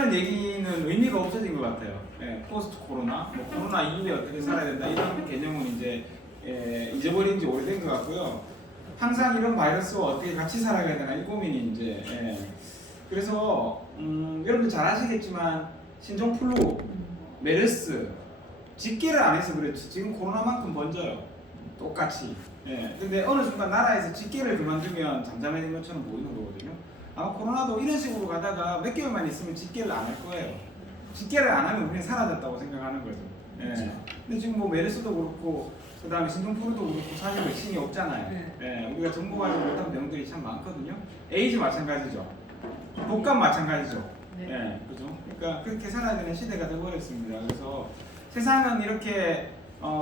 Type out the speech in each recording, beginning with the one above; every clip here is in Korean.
그런 얘기는 의미가 없어진 것 같아요. 예, 포스트 코로나, 뭐 코로나 이후에 어떻게 살아야 된다 이런 개념은 이제 잊어버린 지 오래된 것 같고요. 항상 이런 바이러스와 어떻게 같이 살아가야 되나 이 고민이 이제 그래서 여러분들 잘 아시겠지만 신종플루, 메르스 집계를 안 해서 그렇지 지금 코로나만큼 번져요. 똑같이. 근데 어느 순간 나라에서 집계를 그만두면 잠잠해진 것처럼 보이는 거거든요. 아마 코로나도 이런 식으로 가다가 몇 개월만 있으면 집계를 안 할 거예요. 집계를 안 하면 그냥 사라졌다고 생각하는 거죠. 근데 지금 뭐 메르스도 그렇고 그 다음에 신종플루도 그렇고 사실 백신이 없잖아요. 우리가 정보하지 못한 병들이 참 많거든요. 에이즈 마찬가지죠. 독감 마찬가지죠. 그죠? 그러니까 그렇게 살아야 되는 시대가 되어버렸습니다. 그래서 세상은 이렇게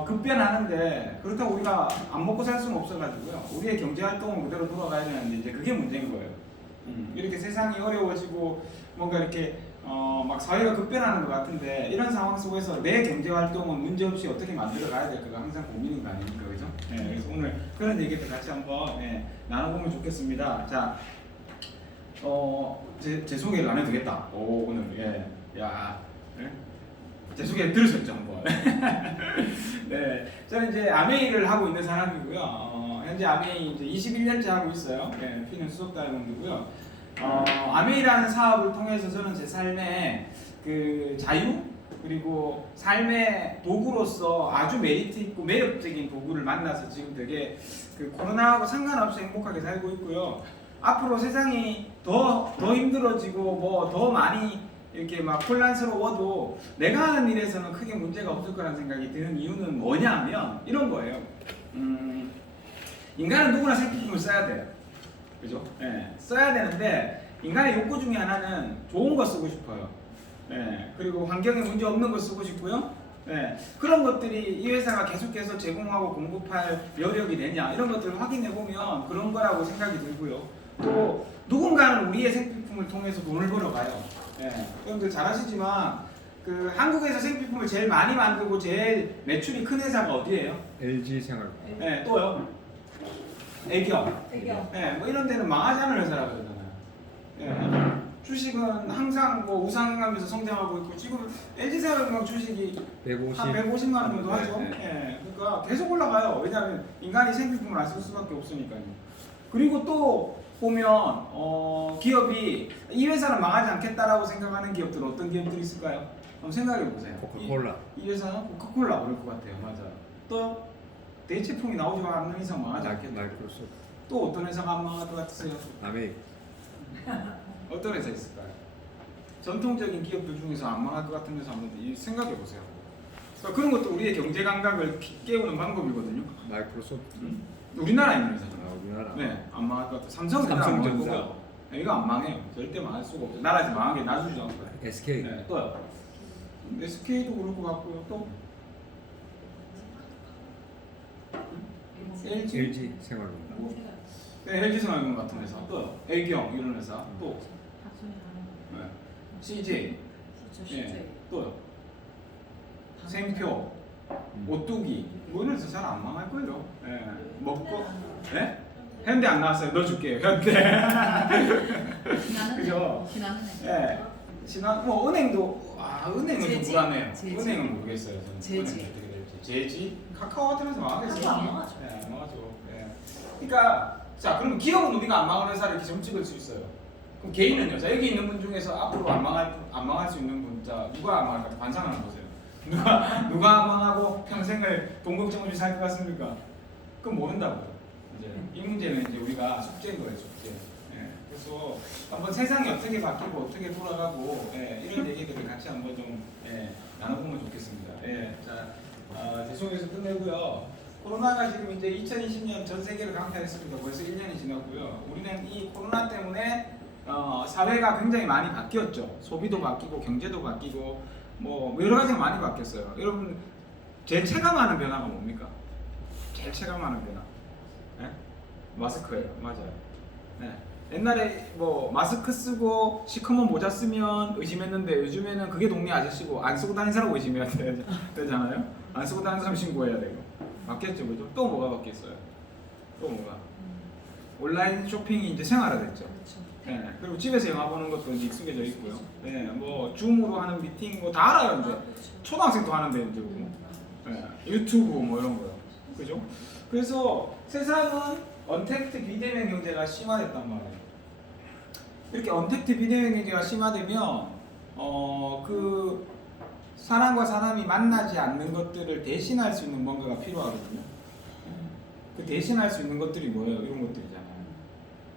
급변하는데 그렇다고 우리가 안 먹고 살 수는 없어가지고요. 우리의 경제 활동은 그대로 돌아가야 되는데 이제 그게 문제인 거예요. 이렇게 세상이 어려워지고 뭔가 이렇게 막 사회가 급변하는 것 같은데 이런 상황 속에서 내 경제 활동은 문제 없이 어떻게 만들어 가야 될까가 항상 고민인 거 아닙니까, 그죠? 그래서 오늘 그런 얘기들 같이 한번 나눠보면 좋겠습니다. 자, 제 소개를 안 해도 되겠다. 오늘 제 소개 들으셨죠 한번? 저는 이제 아메이를 하고 있는 사람이고요. 현재 아메이 이제 21년째 하고 있어요. 피는 수석 다이몬드고요. 아메이라는 사업을 통해서 저는 제 삶의 그 자유 그리고 삶의 도구로서 아주 메리트 있고 매력적인 도구를 만나서 지금 되게 그 코로나하고 상관없이 행복하게 살고 있고요. 앞으로 세상이 더 힘들어지고 뭐 더 많이 이렇게 막 혼란스러워도 내가 하는 일에서는 크게 문제가 없을 거라는 생각이 드는 이유는 뭐냐면 이런 거예요. 인간은 누구나 생필품을 써야 돼요. 그죠? 써야 되는데 인간의 욕구 중에 하나는 좋은 거 쓰고 싶어요. 그리고 환경에 문제 없는 거 쓰고 싶고요. 그런 것들이 이 회사가 계속해서 제공하고 공급할 여력이 되냐 이런 것들을 확인해 보면 그런 거라고 생각이 들고요. 또 누군가는 우리의 생필품을 통해서 돈을 벌어가요. 여러분들 잘 아시지만 그 한국에서 생필품을 제일 많이 만들고 제일 매출이 큰 회사가 어디예요? LG 생활. 또요? 애경. 뭐 이런 데는 망하지 않을 회사라고 그러잖아요. 주식은 항상 뭐 우상향하면서 성장하고 있고 지금 LG생활건강 주식이 150. 한 150만 원 정도 하죠. 그러니까 계속 올라가요. 왜냐하면 인간이 생필품을 안 쓸 수밖에 없으니까요. 그리고 또 보면 기업이 이 회사는 망하지 않겠다라고 생각하는 기업들은 어떤 기업들이 있을까요? 한번 생각해 보세요. 코카콜라. 이 회사는 코카콜라 그럴 것 같아요. 맞아요. 또 대체품이 나오지 않는 이상 망하지 않겠다. 마이크로소프트. 또 어떤 회사가 안 망할 것 같으세요? 아메이. 어떤 회사 있을까요? 전통적인 기업들 중에서 안 망할 것 같은 회사 한번 생각해 보세요. 그러니까 그런 것도 우리의 경제 감각을 깨우는 방법이거든요. 마이크로소프트. 우리나라에 있는 회사죠. 우리나라. 안 망할 것 같아요. 삼성은 안 망할 삼성전자. 거고요. 이거 안 망해요. 절대 망할 수가 없어요. 나라에서 망하게 놔주지 않고요. SK. 또요. SK도 그럴 것 같고요. 또 LG 생활건강. LG생활건강 같은 회사. 또요. 애경 이런 회사. 또 CJ. 또요. 생표. 오뚜기. 뭐 이런 회사 잘 안 망할 거예요. 먹고. 현대 안 나왔어요. 넣어줄게요. 현대. 그죠? 지난 뭐 은행도 은행은 좀 불안해요. 은행은 모르겠어요. 저는 제지. 은행이 어떻게 될지. 제지 카카오 같은 회사 망하겠어요. 카카오 안 망하죠. 망하죠. 그러니까 자 그러면 기업은 우리가 안 망하는 회사를 이렇게 점 찍을 수 있어요. 그럼 개인은요? 자 여기 있는 분 중에서 앞으로 안 망할 수 있는 분, 자 누가 안 망할까? 관상을 한번 보세요. 누가 안 망하고 평생을 돈 걱정 없이 살 것 같습니까? 그건 모른다고요. 이제 이 문제는 이제 우리가 숙제인 거예요, 숙제. 그래서 한번 세상이 어떻게 바뀌고 어떻게 돌아가고 이런 얘기들을 같이 한번 좀 나눠보면 좋겠습니다. 제 소개에서 끝내고요. 코로나가 지금 이제 2020년 전 세계를 강타했습니다. 벌써 1년이 지났고요. 우리는 이 코로나 때문에 사회가 굉장히 많이 바뀌었죠. 소비도 바뀌고 경제도 바뀌고 뭐 여러 가지가 많이 바뀌었어요. 여러분 제일 체감하는 변화가 뭡니까? 제일 체감하는 변화. 마스크예요. 맞아요. 옛날에 뭐 마스크 쓰고 시커먼 모자 쓰면 의심했는데 요즘에는 그게 동네 아저씨고 안 쓰고 다니는 사람 의심해야 되잖아요. 안 쓰고 다니는 사람 신고해야 되고. 바뀌었죠, 그죠? 또 뭐가 바뀌었어요? 또 뭐가? 온라인 쇼핑이 이제 생활화됐죠. 그렇죠. 네. 그리고 집에서 영화 보는 것도 이제 익숙해져 있고요. 네. 뭐 줌으로 하는 미팅 뭐 다 알아요 이제. 초등학생도 하는데 이제 뭐. 네. 유튜브 뭐 이런 거요. 그죠? 그래서 세상은 언택트 비대면 경제가 심화됐단 말이에요. 이렇게 언택트 비대면 경제가 심화되면 그 사람과 사람이 만나지 않는 것들을 대신할 수 있는 뭔가가 필요하거든요. 그 대신할 수 있는 것들이 뭐예요? 이런 것들이잖아요.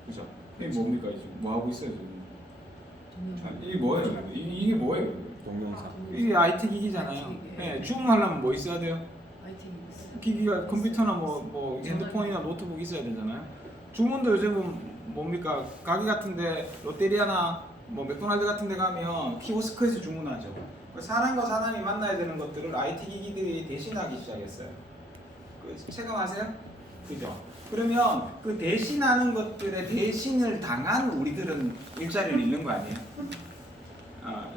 그죠? 이게 뭡니까? 지금 뭐 하고 있어요 지금? 이게 뭐예요? 이게 뭐예요? 동영상. 이게 IT 기기잖아요. 네, 줌 하려면 뭐 있어야 돼요? 기기가 컴퓨터나 뭐 핸드폰이나 노트북 있어야 되잖아요. 주문도 요즘은 뭡니까? 가게 같은데 롯데리아나 뭐 맥도날드 같은데 가면 키오스크에서 주문하죠. 사람과 사람이 만나야 되는 것들을 IT 기기들이 대신하기 시작했어요. 체감하세요? 그죠? 그러면 그 대신하는 것들의 대신을 당한 우리들은 일자리를 잃는 거 아니에요?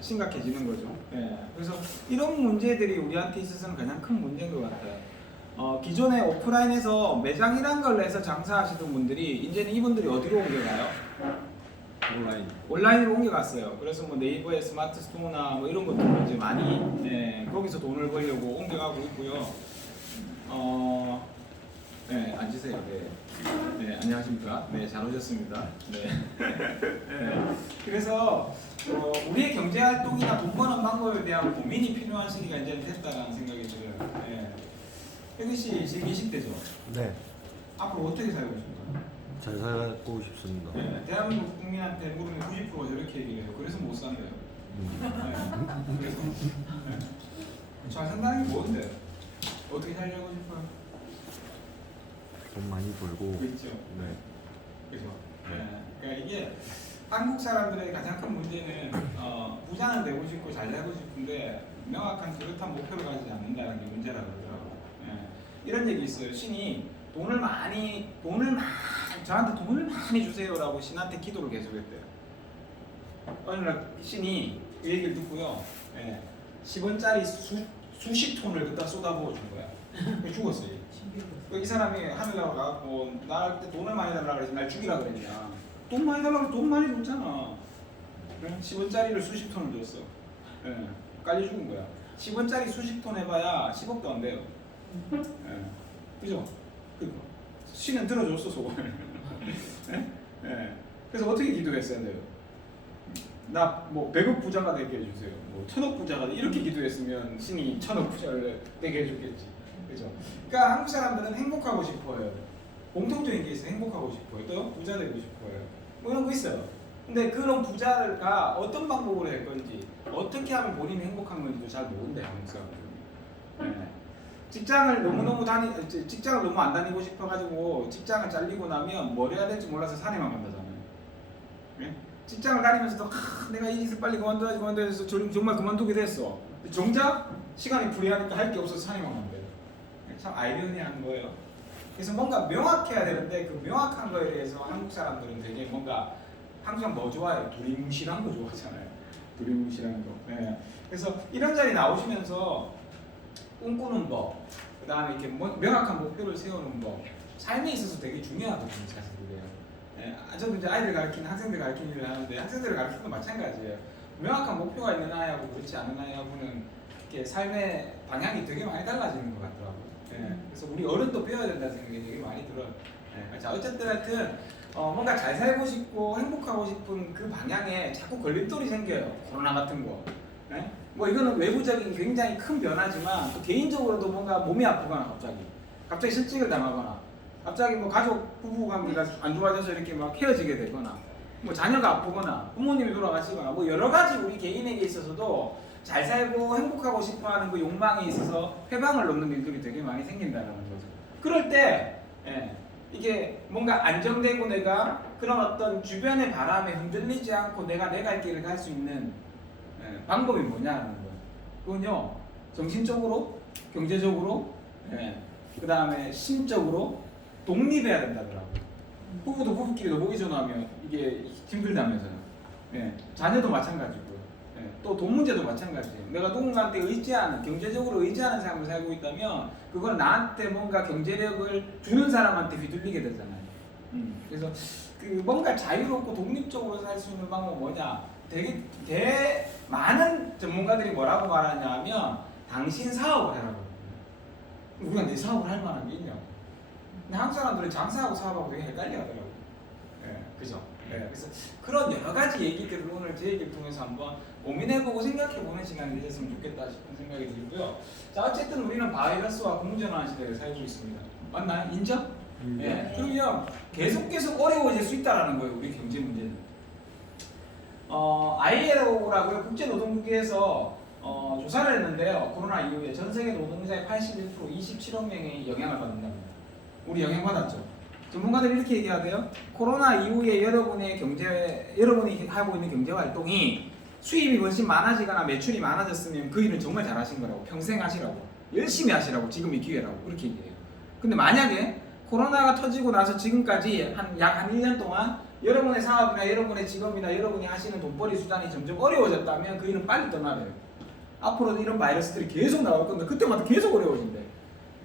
심각해지는 거죠. 네. 그래서 이런 문제들이 우리한테 있어서는 가장 큰 문제인 것 같아요. 기존에 오프라인에서 매장이란 걸 내서 장사하시던 분들이 이제는 이분들이 어디로 옮겨가요? 온라인으로 옮겨갔어요. 그래서 뭐 네이버의 스마트 스토어나 뭐 이런 것들 이제 많이 거기서 돈을 벌려고 옮겨가고 있고요. 네, 앉으세요. 네, 안녕하십니까. 네, 잘 오셨습니다. 네. 네. 그래서 우리의 경제 활동이나 돈 버는 방법에 대한 고민이 필요한 시기가 이제 됐다라는 생각이 들어요. 네. 혜기 씨 지금 20대죠? 네, 앞으로 어떻게 살고 싶은가요? 잘 살고 싶습니다. 네, 대한민국 국민한테 물으면 90%가 저렇게 얘기해요. 그래서 못 산대요. 네. 그래서 잘 산다는 게 뭔데? 어떻게 살려고 싶어요? 돈 많이 벌고. 그렇죠. 네. 그죠. 네. 그러니까 이게 한국 사람들의 가장 큰 문제는 부자는 되고 싶고 잘 살고 싶은데 명확한 뚜렷한 목표를 가지지 않는다는 게 문제라고 그러더라고요. 네. 이런 얘기 있어요. 신이 저한테 돈을 많이 주세요라고 신한테 기도를 계속했대요. 어느 날 신이 그 얘기를 듣고요. 10원짜리 수십 톤을 그다 쏟아부어 준 거야. 죽었어요. 이 사람이 하늘나라 가고 나한테 돈을 많이 달라고 그래서 날 죽이라 그랬냐. 돈 많이 달라고 돈 많이 줬잖아. 10원짜리를 수십 톤을 줬어. 깔려 죽은 거야. 10원짜리 수십 톤 해봐야 10억도 안 돼요. 그죠? 그거 신은 들어줬어 속을. 그래서 어떻게 기도했어야 돼요? 나 뭐 100억 부자가 되게 해주세요. 뭐 1000억 부자가 이렇게 기도했으면 신이 1000억 부자를 되게 해줬겠지. 그죠? 그러니까 한국 사람들은 행복하고 싶어요. 공통적인 게 있어요. 행복하고 싶어요. 또 부자 되고 싶어요. 뭐 이런 거 있어요. 근데 그런 부자가 어떤 방법으로 될 건지, 어떻게 하면 본인이 행복한 건지도 잘 모른대요. 한국 사람들은. 직장을 너무 안 다니고 싶어가지고 직장을 잘리고 나면 뭘 해야 될지 몰라서 산에만 간다잖아요. 직장을 다니면서도 내가 이 짓을 빨리 그만둬야지 해서 정말 그만두게 됐어. 정작 시간이 불리하니까 할 게 없어서 산에만 간대요. 참 아이러니한 거예요. 그래서 뭔가 명확해야 되는데 그 명확한 거에 대해서 한국 사람들은 되게 뭔가 항상 뭐 좋아해요? 두리뭉실한 거 좋아하잖아요. 두리뭉실한 거. 그래서 이런 자리 나오시면서 꿈꾸는 법, 그 다음에 이렇게 명확한 목표를 세우는 법, 삶에 있어서 되게 중요하거든요, 사실 그게요. 저도 이제 아이들 가르치는 학생들 가르치는 일을 하는데 학생들을 가르치는 건 마찬가지예요. 명확한 목표가 있는 아이하고 그렇지 않은 아이하고는 이렇게 삶의 방향이 되게 많이 달라지는 것 같더라고요. 그래서 우리 어른도 배워야 된다는 생각이 되게 많이 들어요. 자, 어쨌든 하여튼 뭔가 잘 살고 싶고 행복하고 싶은 그 방향에 자꾸 걸림돌이 생겨요. 코로나 같은 거. 뭐 이거는 외부적인 굉장히 큰 변화지만 또 개인적으로도 뭔가 몸이 아프거나 갑자기 실직을 당하거나 갑자기 뭐 가족 부부 관계가 안 좋아져서 이렇게 막 헤어지게 되거나 뭐 자녀가 아프거나 부모님이 돌아가시거나 뭐 여러 가지 우리 개인에게 있어서도 잘 살고 행복하고 싶어하는 그 욕망에 있어서 회방을 놓는 일들이 되게 많이 생긴다는 거죠. 그럴 때 이게 뭔가 안정되고 내가 그런 어떤 주변의 바람에 흔들리지 않고 내가 내 갈 길을 갈 수 있는 방법이 뭐냐는 거예요. 그건요, 정신적으로, 경제적으로, 그 다음에 심적으로 독립해야 된다더라고요. 부부도 부부끼리도 보기 전하면 이게 힘들다면서요. 자녀도 마찬가지고요. 또 돈 문제도 마찬가지예요. 내가 누군가한테 경제적으로 의지하는 삶을 살고 있다면 그건 나한테 뭔가 경제력을 주는 사람한테 휘둘리게 되잖아요. 그래서 그 뭔가 자유롭고 독립적으로 살 수 있는 방법은 뭐냐? 되게 많은 전문가들이 뭐라고 말하냐면 당신 사업을 해라고. 우리가 내 사업을 할 만한 게 있냐고. 근데 한국 사람들은 장사하고 사업하고 되게 헷갈려 하더라고. 그죠? 그래서 그런 여러 가지 얘기들을 오늘 제 얘기를 통해서 한번 고민해보고 생각해보는 시간이 되셨으면 좋겠다 싶은 생각이 들고요. 자, 어쨌든 우리는 바이러스와 공존하는 시대를 살고 있습니다. 맞나요? 인정? 그러면 계속 어려워질 수 있다는 거예요. 우리 경제 문제는. ILO라고요. 국제노동국에서 조사를 했는데요. 코로나 이후에 전 세계 노동자의 81% 27억 명이 영향을 받는답니다. 우리 영향받았죠. 전문가들이 이렇게 얘기하대요. 코로나 이후에 여러분이 하고 있는 경제 활동이 수입이 훨씬 많아지거나 매출이 많아졌으면 그 일은 정말 잘하신 거라고. 평생 하시라고. 열심히 하시라고. 지금이 기회라고. 그렇게 얘기해요. 근데 만약에 코로나가 터지고 나서 지금까지 약 한 1년 동안 여러분의 사업이나 여러분의 직업이나 여러분이 하시는 돈벌이 수단이 점점 어려워졌다면 그 일은 빨리 떠나래요. 앞으로도 이런 바이러스들이 계속 나올 건데 그때마다 계속 어려워진대.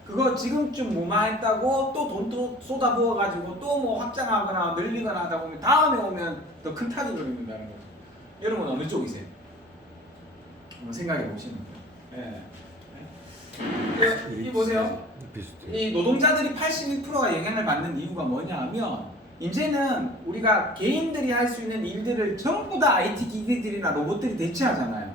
그거 지금쯤 무마했다고 또 돈 쏟아부어가지고 또 뭐 확장하거나 늘리거나 하다 보면 다음에 오면 더 큰 타격을 입는다는 거죠. 여러분 어느 쪽이세요? 한번 생각해 보시면 돼요. 이 보세요. 이 노동자들이 81%가 영향을 받는 이유가 뭐냐 하면 이제는 우리가 개인들이 할 수 있는 일들을 전부 다 IT 기기들이나 로봇들이 대체하잖아요.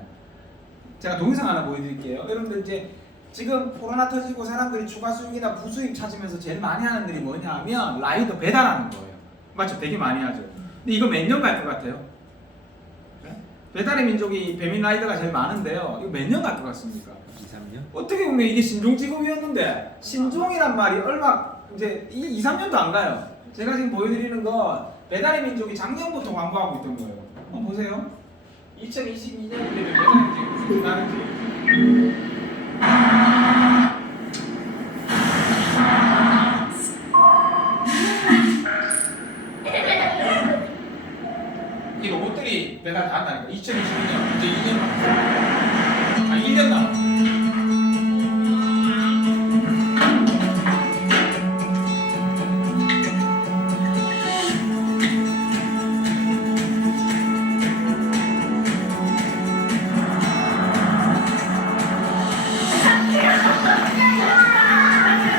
제가 동영상 하나 보여드릴게요. 여러분들 이제 지금 코로나 터지고 사람들이 추가 수익이나 부수익 찾으면서 제일 많이 하는 일이 뭐냐 하면 라이더 배달하는 거예요. 맞죠? 되게 많이 하죠. 근데 이거 몇 년 갈 것 같아요? 배달의 민족이 배민 라이더가 제일 많은데요. 이거 몇 년 갈 것 같습니까? 2, 3년? 어떻게 보면 이게 신종 직업이었는데 신종이란 말이 얼마 이제 2, 3년도 안 가요. 제가 지금 보여드리는 건 배달의 민족이 작년부터 광고하고 있던 거예요. 한번 보세요. 2022년 되면 배달의 민족이 무슨 다른지. 이 로봇들이 배달 다 한다니까. 2022년 이제 2년 남았어. 1년 남았어.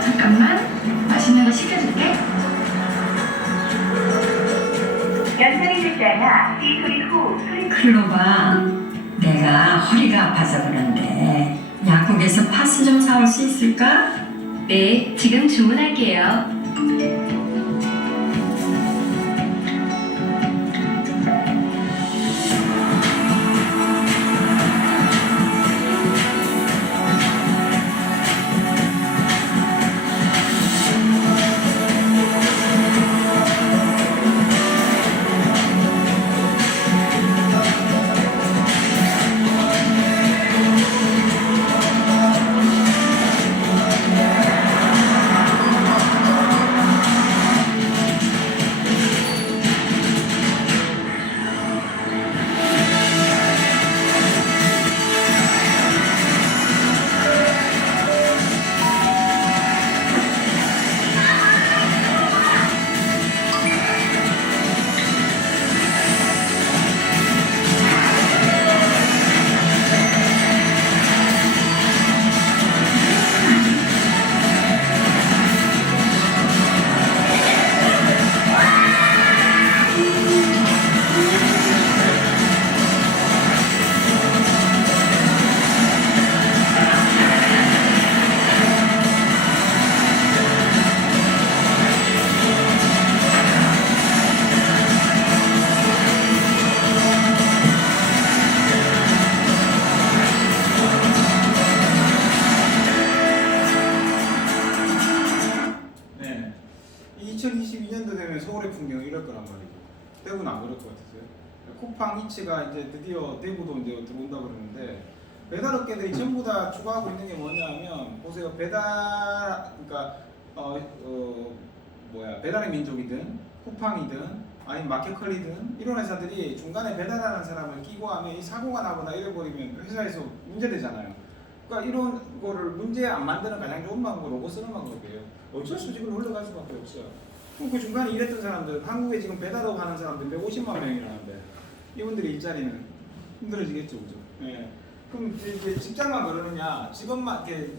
잠깐만, 맛있는 거 시켜줄게. 연설이 듣잖아. 이 소리 후 소리 클로바, 내가 허리가 아파서 그런데 약국에서 파스 좀 사올 수 있을까? 네, 지금 주문할게요. 네. 2022년도 되면 서울의 풍경은 이럴 거란 말이죠. 대구는 안 그럴 것 같으세요? 쿠팡 이츠가 이제 드디어 대구도 이제 들어온다 그러는데 배달업계들이 전부 다 추구하고 있는 게 뭐냐면 보세요. 그러니까 배달의 민족이든 쿠팡이든 아니면 마켓컬리든 이런 회사들이 중간에 배달하는 사람을 끼고 하면 이 사고가 나거나 이래버리면 회사에서 문제되잖아요. 그러니까 이런 거를 문제 안 만드는 가장 좋은 방법은 로봇 쓰는 방법이에요. 어쩔 수 없이 이걸 흘러갈 수밖에 없어요. 그럼 그 중간에 일했던 사람들, 한국에 지금 배달업 하는 사람들 150만 명이라는데 이분들의 일자리는 힘들어지겠죠, 그죠? 예. 그럼 이제 직장만 그러느냐, 직업만 이렇게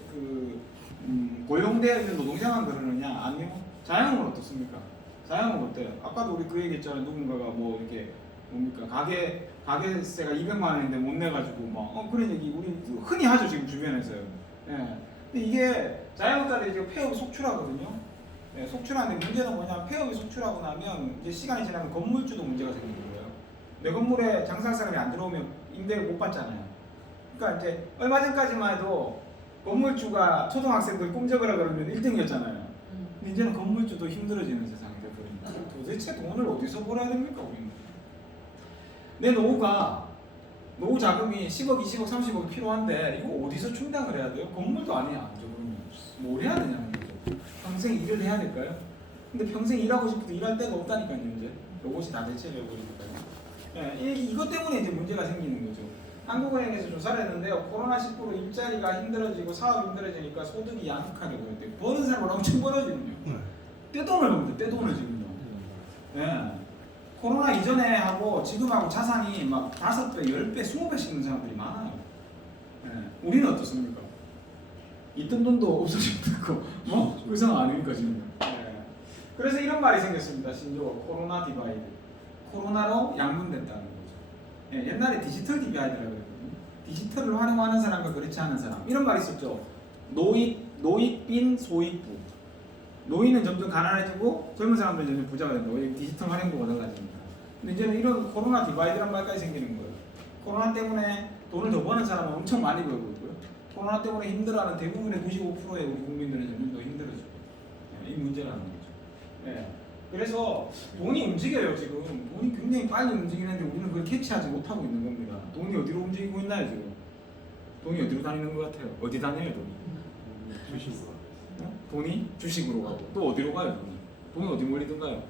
고용되어 있는 노동자만 그러느냐, 아니면 자영업은 어떻습니까? 자영업 어때요? 아까도 우리 그 얘기했잖아요. 누군가가 뭐 이렇게 뭡니까 가게세가 200만 원인데 못 내가지고 막 그런 얘기 우리 흔히 하죠 지금 주변에서요. 예. 근데 이게 자영업자들이 지금 폐업이 속출하거든요. 예, 속출하는데 문제는 뭐냐? 폐업이 속출하고 나면 이제 시간이 지나면 건물주도 문제가 생기는 거예요. 내 건물에 장사할 사람이 안 들어오면 임대를 못 받잖아요. 그러니까 이제 얼마 전까지만 해도 건물주가 초등학생들 꿈쩍으라 그러면 1등이었잖아요. 근데 이제는 건물주도 힘들어지는 세상이 돼버립니다. 도대체 돈을 어디서 벌어야 됩니까 우리는? 내 노후가 노후 자금이 10억, 20억, 30억이 필요한데 이거 어디서 충당을 해야 돼요? 건물도 아니야. 안 그러면 뭘 해야 되냐는 거죠. 평생 일을 해야 될까요? 근데 평생 일하고 싶어도 일할 데가 없다니까요. 이제 로봇이 다 대체를 해버리니까요. 예, 이것 때문에 이제 문제가 생기는 거죠. 한국은행에서 조사를 했는데요. 코로나19로 일자리가 힘들어지고 사업이 힘들어지니까 소득이 양극화되고 있는데 버는 사람은 엄청 벌어지군요. 떼돈을 봅니다. 떼돈을 지금요. 예. 코로나 이전에 하고 지금하고 자산이 막 5배, 10배, 20배씩 있는 사람들이 많아요. 예. 우리는 어떻습니까? 있던 돈도 없어지고 그 상황 아닙니까 지금? 예. 그래서 이런 말이 생겼습니다. 심지어 코로나 디바이드. 코로나로 양분됐다는 거죠. 예, 옛날에 디지털 디바이드라고 했거든요. 디지털을 활용하는 사람과 그렇지 않은 사람. 이런 말이 있었죠. 노익빈, 소익부. 노인은 점점 가난해지고 젊은 사람들은 점점 부자가 된다. 왜 디지털 활용도가 달라집니다. 근데 이제는 이런 코로나 디바이드란 말까지 생기는 거예요. 코로나 때문에 돈을 더 버는 사람은 엄청 많이 벌고 있고요. 코로나 때문에 힘들어하는 대부분의 95%의 우리 국민들은 점점 더 힘들어지고 이 문제라는 거죠. 예. 그래서 돈이 움직여요 지금. 돈이 굉장히 빨리 움직이는데 우리는 그걸 캐치하지 못하고 있는 겁니다. 돈이 어디로 움직이고 있나요 지금? 돈이 어디로 다니는 것 같아요? 어디 다녀요 돈이? 주식으로. 돈이 주식으로 가고 또 어디로 가요 돈이 어디 몰리든가요?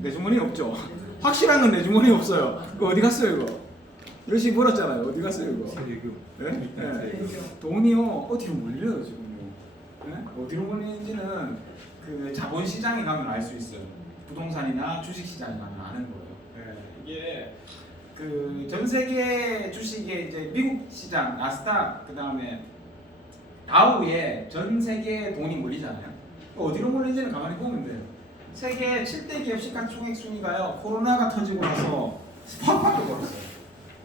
내 주머니에 없죠. 확실한 건 내 주머니에 없어요. 그거 어디 갔어요 이거? 열심히 벌었잖아요. 어디 갔어요 이거? 세금. 네? 네. 돈이요 어디로 몰려요 지금요? 네? 어디로 몰리는지는 그 자본시장에 가면 알 수 있어요. 부동산이나 주식시장에 가면 아는 거예요. 네. 이게 그 전 세계 주식의 이제 미국 시장 나스닥 그 다음에 다우에 전 세계 돈이 몰리잖아요. 어디로 몰리는지는 가만히 보면 돼요. 세계 7대 기업 시가총액 순위가요. 코로나가 터지고 나서 팍팍 떨어졌어요.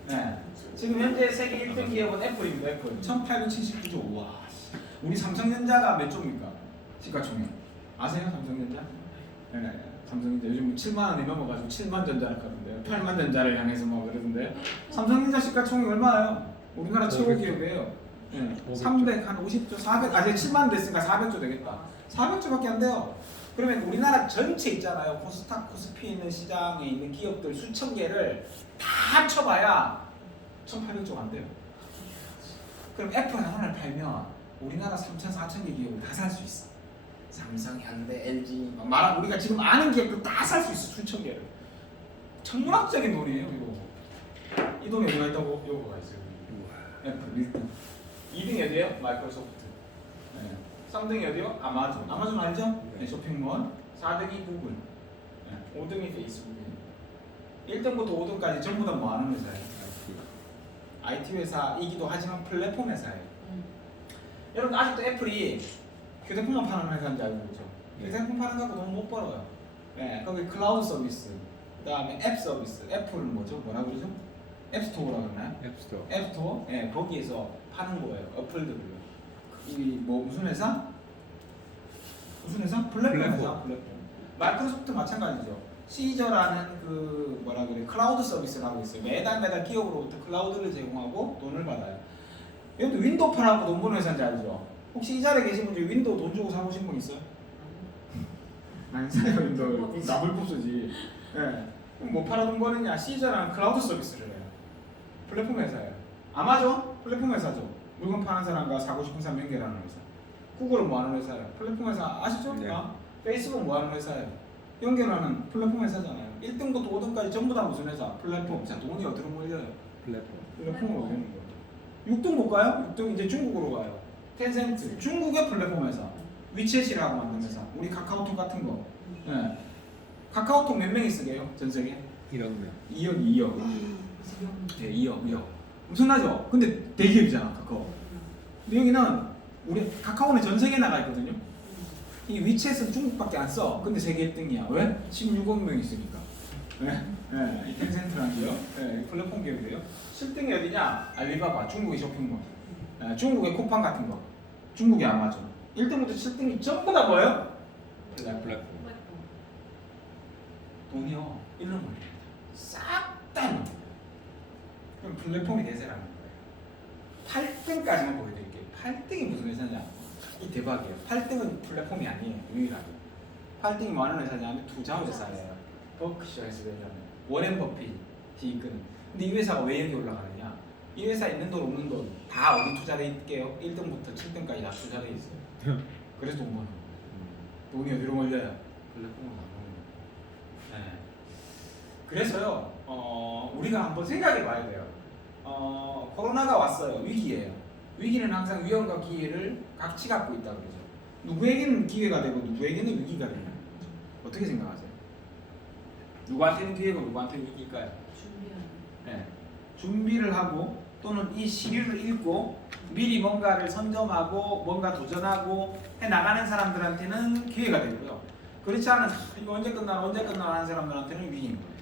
네. 지금 현재 세계 1등 기업은 애플입니다. 애플 1879조. 와, 우리 삼성전자가 몇 조입니까? 시가총액 아세요? 삼성전자? 네. 삼성전자 요즘 7만 원이 넘어가지고 7만 전자를 하던데요. 8만 전자를 향해서 막 그러던데. 삼성전자 시가총액 얼마예요? 우리나라 최고 기업이에요. 네. 350조, 400, 이제 7만 됐으니까 400조 되겠다. 400조밖에 안 돼요. 그러면 우리나라 전체 있잖아요. 코스닥, 코스피 있는 시장에 있는 기업들 수천 개를 다 합쳐봐야 1,800조가 안 돼요. 그럼 애플 하나를 팔면 우리나라 3,000, 4,000개 기업을 다 살 수 있어. 삼성, 현대, LG, 우리가 지금 아는 기업들 다 살 수 있어. 수천 개를. 천문학적인 돈이에요, 이거. 이 돈이 어디가 있다고? 요거가 있어요. 애플 1등. 2등이 어디예요? 마이크로소프트. 네. 3등이 어디요? 아마존. 아마존 알죠? 네, 쇼핑몰. 4등이 구글. 네. 5등이 페이스북. 1등부터 5등까지 전부 다 뭐 하는 회사예요? IT 회사이기도 하지만 플랫폼 회사예요. 여러분 아직도 애플이 휴대폰만 파는 회사인지 알고 있죠? 휴대폰 파는 거 갖고 돈 못 벌어요. 네, 거기 클라우드 서비스, 그 다음에 앱 서비스. 애플은 뭐죠? 뭐라 그러죠? 앱스토어라고 그러나요? 앱스토어. 앱스토어? 네, 거기에서 파는 거예요. 어플들을요. 이 뭐 무슨 회사? 무슨 회사? 플랫폼 회사. 플랫폼. 마이크로소프트 마찬가지죠. 시저라는 그 뭐라 그래 클라우드 서비스라고 있어요. 매달 기업으로부터 클라우드를 제공하고 돈을 받아요. 여러분 윈도우 팔아고 돈 버는 회사인지 알죠? 혹시 이 자리에 계신 분 중에 윈도우 돈 주고 사보신 분 있어요? 안 사요 윈도우. 나불 부수지. 예. 그럼 뭐 팔아 돈 버느냐? 시저라는 클라우드 서비스를 해요. 플랫폼 회사예요. 아마존? 플랫폼 회사죠. 물건 파는 사람과 사고 싶은 사람 연결하는 회사. 구글은 뭐 하는 회사예요? 플랫폼 회사 아시죠? 네. 페이스북 뭐 하는 회사예요? 연결하는 플랫폼 회사잖아요. 1등부터 5등까지 전부 다 무슨 회사? 플랫폼. 자, 돈이 어디로 몰려요? 플랫폼. 플랫폼으로 몰리는 거예요. 6등 볼까요? 6등 이제 중국으로 가요. 텐센트. 중국의 플랫폼 회사. 위챗이라고 만든 회사. 우리 카카오톡 같은 거. 예. 카카오톡 몇 명이 쓰게요? 전 세계? 1억 명. 2억. 네, 2억. 엄청나죠? 근데 대기업이잖아, 카카오. 근데 여기는 우리 카카오는 전 세계에 나가 있거든요. 이 위챗은 중국밖에 안 써. 근데 세계 1등이야. 왜? 16억 명이 있으니까. 이 텐센트라는 기업, 플랫폼 기업이에요. 7등이 어디냐? 알리바바, 중국의 쇼핑몰. 중국의 쿠팡 같은 거. 중국의 아마존. 1등부터 7등이 전부 다 뭐예요? 플랫폼. 돈이요. 일로 몰립니다. 싹다 그럼 플랫폼이 대세라는 거예요. 8등까지만 보여드릴게요. 8등이 무슨 회사냐? 이 대박이에요. 8등은 플랫폼이 아니에요. 유일하게. 8등이 뭐 하는 회사냐면 투자 회사예요. 버크셔 해스베이라는 워렌 버핏이 이끄는. 근데 이 회사가 왜 여기 올라가느냐? 이 회사 있는 돈 없는 돈 다 어디 투자돼 있게요? 1등부터 7등까지 다 투자돼 있어요. 그래서 돈 버는 거예요. 돈이 어디로 몰려요? 플랫폼으로 나가는 거예요. 그래서요, 우리가 한번 생각해 봐야 돼요. 코로나가 왔어요. 위기예요. 위기는 항상 위험과 기회를 같이 갖고 있다 그러죠. 누구에게는 기회가 되고 누구에게는 위기가 되는 거죠. 어떻게 생각하세요? 누구한테는 기회고 누구한테는 위기일까요? 준비를 하고 또는 이 시류를 읽고 미리 뭔가를 선점하고 뭔가 도전하고 해 나가는 사람들한테는 기회가 되고요. 그렇지 않은 이거 언제 끝나 하는 사람들한테는 위기인 거예요.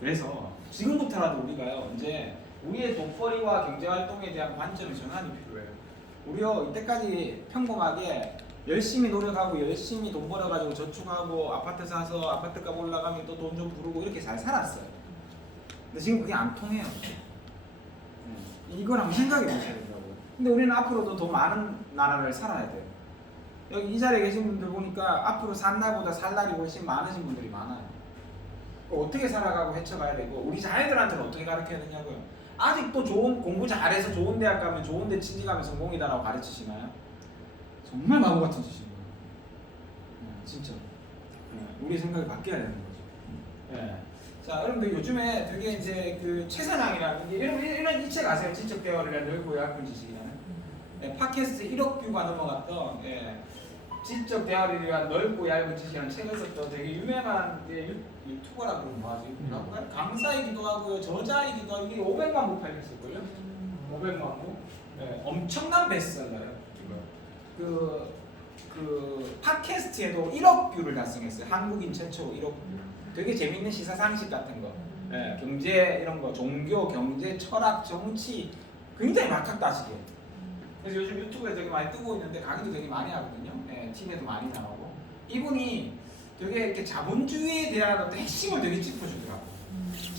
그래서 지금부터라도 우리가요 이제 우리의 돈벌이와 경제활동에 대한 관점의 전환이 필요해요. 우리요 이때까지 평범하게 열심히 노력하고 열심히 돈 벌어가지고 저축하고 아파트 사서 아파트값 올라가면 또 돈 좀 부르고 이렇게 잘 살았어요. 근데 지금 그게 안 통해요. 이걸 한번 생각해 보셔야 된다고요. 근데 우리는 앞으로도 더 많은 나라를 살아야 돼요. 여기 이 자리에 계신 분들 보니까 앞으로 산 날보다 살 날이 훨씬 많으신 분들이 많아요. 어떻게 살아가고 헤쳐가야 되고 우리 자녀들한테는 어떻게 가르쳐야 되냐고요. 아직도 좋은 공부 잘해서 좋은 대학 가면 좋은 데 취직하면 성공이다라고 가르치시나요? 정말 바보 같은 짓인 거예요. 진짜. 우리 생각이 바뀌어야 되는 거죠. 자, 여러분들 요즘에 되게 이제 그 최선양이라는 이런 이 책 아세요? 지적 대화를 넓고 얇은 지식이라는. 팟캐스트 1억 뷰가 넘어갔던 지적 대화를 위한 넓고 얇은 지식이라는 책을 썼던 되게 유명한 유튜버라고 그러면 뭐하지? 강사이기도 하고요, 저자이기도 하고 이게 500만 부 팔렸을걸요? 500만 부? 엄청난 베스트셀러예요. 그 팟캐스트에도 1억 뷰를 달성했어요. 한국인 최초 1억 뷰. 되게 재밌는 시사 상식 같은 거, 경제 이런 거, 종교, 경제, 철학, 정치 굉장히 막학다식해. 그래서 요즘 유튜브에 되게 많이 뜨고 있는데 강의도 되게 많이 하거든요. TV에도 많이 나오고. 이분이 되게 이렇게 자본주의에 대한 어떤 핵심을 되게 짚어주더라고.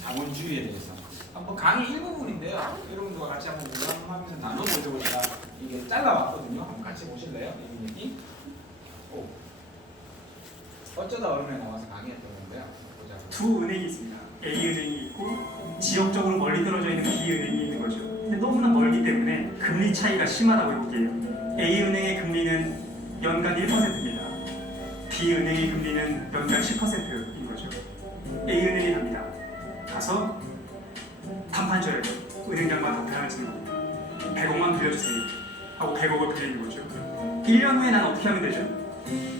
자본주의에 대해서. 한번 강의 일부분인데요. 여러분들과 같이 한번 공감하면서 나눠보자고 제가 이게 잘라왔거든요. 한번 같이 보실래요? 이 얘기. 어쩌다 얼음에 나와서 강의했던 건데요. 보자. 두 은행이 있습니다. A은행이 있고 지역적으로 멀리 떨어져 있는 B은행이 있는 거죠. 근데 너무나 멀기 때문에 금리 차이가 심하다고 볼게요. A은행의 금리는 연간 1%입니다. B은행의 금리는 연간 10%인 거죠. A은행이 갑니다. 가서 단판 줘요. 은행장과 단판을 쓰는 겁니다. 100억만 빌려주세요 하고 100억을 빌리는 거죠. 1년 후에 난 어떻게 하면 되죠?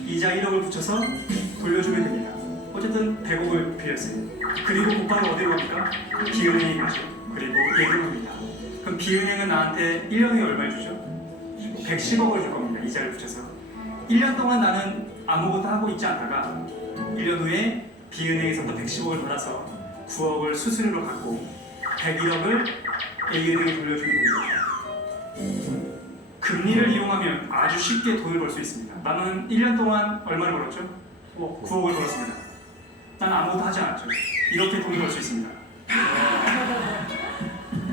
이자 1억을 붙여서 돌려주면 됩니다. 어쨌든 100억을 빌렸어요. 그리고 곧바로 어디로 갑니까? B은행에 가죠. 그리고 예금합니다. 그럼 B은행은 나한테 1년 후에 얼마를 주죠? 110억을 줄 겁니다. 이자를 붙여서. 1년 동안 나는 아무것도 하고 있지 않다가 1년 후에 B은행에서 또 110억을 받아서 9억을 수수료로 갖고 101억을 A은행에 돌려주면 됩니다. 금리를 이용하면 아주 쉽게 돈을 벌 수 있습니다. 나는 1년 동안 얼마를 벌었죠? 9억을 벌었습니다. 난 아무것도 하지 않았죠. 이렇게 돈을 벌 수 있습니다.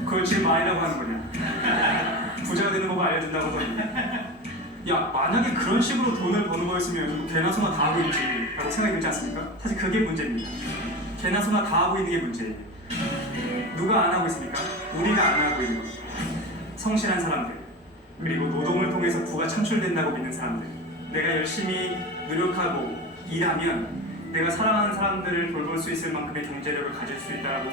그걸 지금 말이라고 하는 거냐? 부자가 되는 법을 알려준다고 하더니 야, 만약에 그런 식으로 돈을 버는 거였으면 개나 소나 다 하고 있지 라고 생각이 들지 않습니까? 사실 그게 문제입니다. 개나 소나 다 하고 있는 게 문제예요. 누가 안 하고 있습니까? 우리가 안 하고 있는 겁니다. 성실한 사람들, 그리고 노동을 통해서 부가 창출된다고 믿는 사람들, 내가 열심히 노력하고 일하면 내가 사랑하는 사람들을 돌볼 수 있을 만큼의 경제력을 가질 수 있다고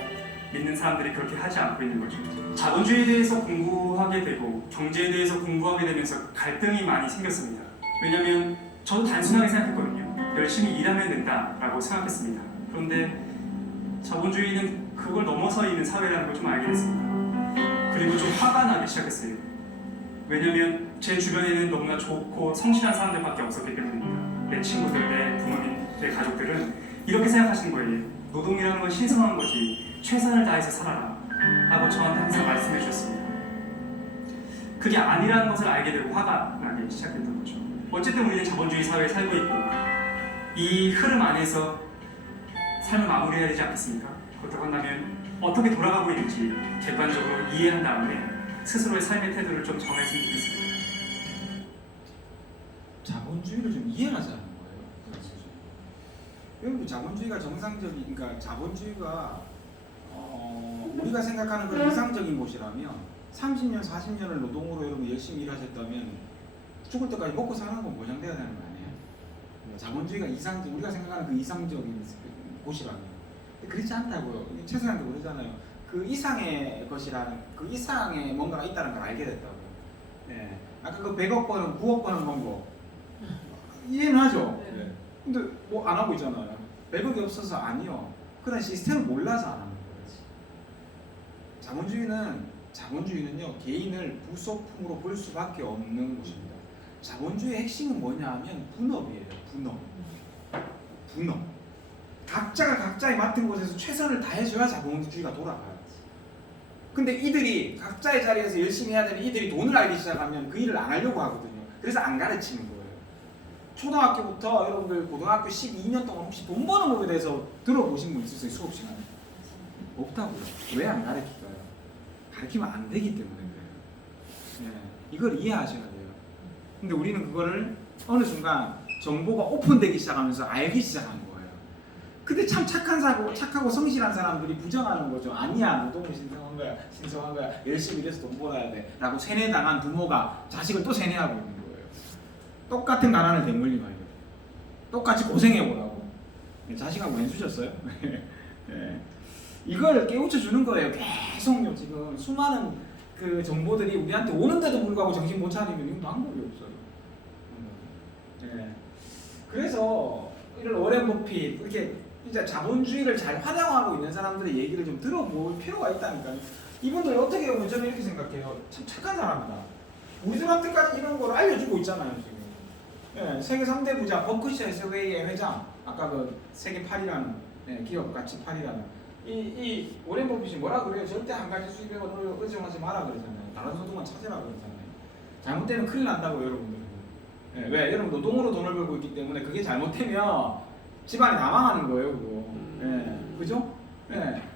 믿는 사람들이 그렇게 하지 않고 있는 거죠. 자본주의에 대해서 공부하게 되고 경제에 대해서 공부하게 되면서 갈등이 많이 생겼습니다. 왜냐하면 저도 단순하게 생각했거든요. 열심히 일하면 된다라고 생각했습니다. 그런데 자본주의는 그걸 넘어서 있는 사회라는 걸 좀 알게 됐습니다. 그리고 좀 화가 나기 시작했어요. 왜냐면 제 주변에는 너무나 좋고 성실한 사람들밖에 없었기 때문입니다. 내 친구들, 내 부모님, 내 가족들은 이렇게 생각하시는 거예요. 노동이라는 건 신성한 거지. 최선을 다해서 살아라 라고 저한테 항상 말씀해 주셨습니다. 그게 아니라는 것을 알게 되고 화가 나기 시작했던 거죠. 어쨌든 우리는 자본주의 사회에 살고 있고 이 흐름 안에서 삶을 마무리해야 되지 않겠습니까? 그렇다고 한다면 어떻게 돌아가고 있는지 객관적으로 이해한 다음에 스스로의 삶의 태도를 좀 정했으면 좋겠습니다. 자본주의를 좀 이해하자는 거예요. 여러분 자본주의가 정상적인, 그러니까 자본주의가 우리가 생각하는 그 이상적인 곳이라면 30년, 40년을 노동으로 여러분 열심히 일하셨다면 죽을 때까지 먹고 사는 건 보장돼야 되는 거 아니에요? 자본주의가 이상적, 우리가 생각하는 그 이상적인 곳이라면 그렇지 않다고요. 최소한도 그러잖아요. 그 이상의 것이라는, 그 이상의 뭔가가 있다는 걸 알게 됐다고요. 네. 아까 그 100억 번은 9억 번은 건 이해는 하죠? 네. 근데 뭐 안 하고 있잖아요. 100억이 없어서 아니요. 그런 시스템을 몰라서 안 하는 거지. 자본주의는요, 개인을 부속품으로 볼 수밖에 없는 곳입니다. 자본주의의 핵심은 뭐냐 하면 분업이에요. 분업. 각자가 각자의 맡은 곳에서 최선을 다해줘야 자본주의가 돌아가요. 근데 이들이 각자의 자리에서 열심히 해야 되는 이들이 돈을 알기 시작하면 그 일을 안 하려고 하거든요. 그래서 안 가르치는 거예요. 초등학교부터 여러분들 고등학교 12년 동안 혹시 돈 버는 법에 대해서 들어보신 분 있으세요? 수업 시간에? 없다고요. 왜 안 가르칠까요? 가르치면 안 되기 때문에 그래요. 네, 이걸 이해하셔야 돼요. 근데 우리는 그거를 어느 순간 정보가 오픈되기 시작하면서 알기 시작한 거예요. 근데 참 착하고 성실한 사람들이 부정하는 거죠. 아니야, 노동은 신성한 거야. 열심히 일해서 돈 벌어야 돼. 라고 세뇌당한 부모가 자식을 또 세뇌하고 있는 거예요. 똑같은 가난을 되물리 말이에요. 똑같이 고생해보라고. 자식하고 왼수셨어요? 네. 이걸 깨우쳐 주는 거예요. 계속요. 지금 수많은 그 정보들이 우리한테 오는데도 불구하고 정신 못 차리면 이건 방법이 없어요. 네. 그래서 이런 워렌 버핏 이렇게 진짜 자본주의를 잘 활용하고 있는 사람들의 얘기를 좀 들어볼 필요가 있다니까요. 이분들 어떻게 보면 저는 이렇게 생각해요. 참 착한 사람이다. 우리들한테까지 이런 걸 알려주고 있잖아요 지금. 네, 세계 3대 부자 버크셔 해서웨이의 회장, 아까 그 세계 8위라는 기업 가치 8위라는 이 워렌 버핏이 뭐라 그래요? 절대 한 가지 수입에 의존하지 마라 그러잖아요. 다른 소득만 찾으라 그러잖아요. 잘못되면 큰일 난다고 여러분들. 네, 왜? 여러분 노동으로 돈을 벌고 있기 때문에 그게 잘못되면 집안이 다 망하는 거예요, 그거. 그죠?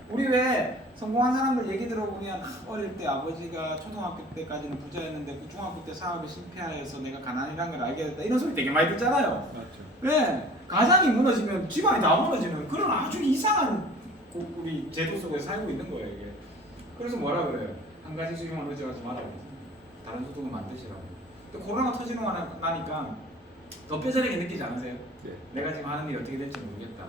우리 왜 성공한 사람들 얘기 들어보면 어릴 때 아버지가 초등학교 때까지는 부자였는데 그 중학교 때 사업에 실패해서 내가 가난이라는 걸 알게 됐다 이런 소리 되게 많이 듣잖아요. 맞죠. 가장이 무너지면 집안이 다 무너지는 그런 아주 이상한 우리 제도 속에서 살고 있는 거예요, 이게. 그래서 뭐라 그래요? 한 가지 수익만 의존하지 말라고. 다른 소득을 만드시라고. 근데 코로나가 터지고 나니까 더 뼈저리게 느끼지 않으세요? 네. 내가 지금 하는 일이 어떻게 될지 모르겠다.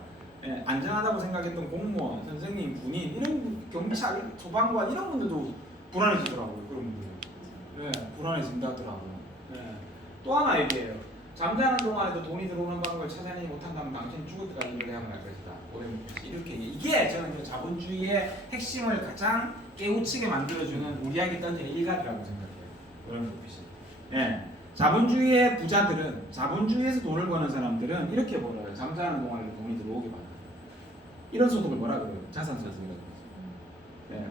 안전하다고 생각했던 공무원, 선생님, 군인, 이런 경찰, 소방관 이런 분들도 불안해지더라고요. 그런 분들. 불안해진다 하더라고요. 또 하나 얘기해요. 잠자는 동안에도 돈이 들어오는 방법을 찾아내지 못한다면 당신은 죽을 때까지 일을 해야만 할 것이다. 이렇게 이게 저는 자본주의의 핵심을 가장 깨우치게 만들어주는 우리에게 던지는 일각이라고 생각해요. 워렌 버핏이. 자본주의의 부자들은, 자본주의에서 돈을 버는 사람들은 이렇게 벌어요. 잠자는 동안에 돈이 들어오게 받아요. 이런 소득을 뭐라 그래요? 자산소득이라고.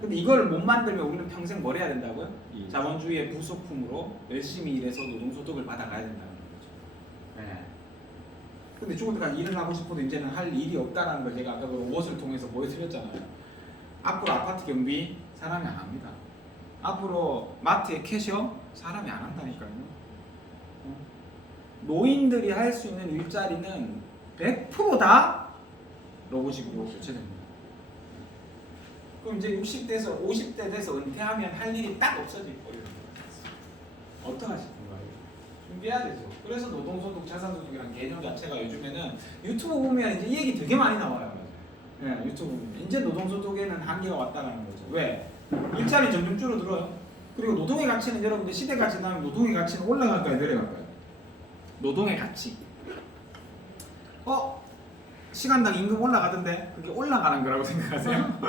근데 이걸 못 만들면 우리는 평생 뭘 해야 된다고요? 자본주의의 부속품으로 열심히 일해서 노동소득을 받아가야 된다는 거죠. 근데 죽을 때까지 일을 하고 싶어도 이제는 할 일이 없다는 걸 제가 아까 그 로봇을 통해서 보여드렸잖아요. 앞으로 아파트 경비 사람이 안 합니다. 앞으로 마트의 캐셔 사람이 안 한다니까요. 노인들이 할 수 있는 일자리는 100% 다 로봇으로 교체됩니다. 그럼 이제 60대에서 50대 돼서 은퇴하면 할 일이 딱 없어질 거예요. 어떡하실 건가요? 준비해야 되죠. 그래서 노동소득, 자산소득이라는 개념 자체가 요즘에는 유튜브 보면 이제 이 얘기 되게 많이 나와요. 유튜브 보면 이제 노동소득에는 한계가 왔다는 거죠. 왜? 일자리 점점 줄어들어요. 그리고 노동의 가치는 여러분들 시대가 지나면 노동의 가치는 올라갈까요? 내려갈까요? 노동의 가치. 시간당 임금 올라가던데 그게 올라가는 거라고 생각하세요?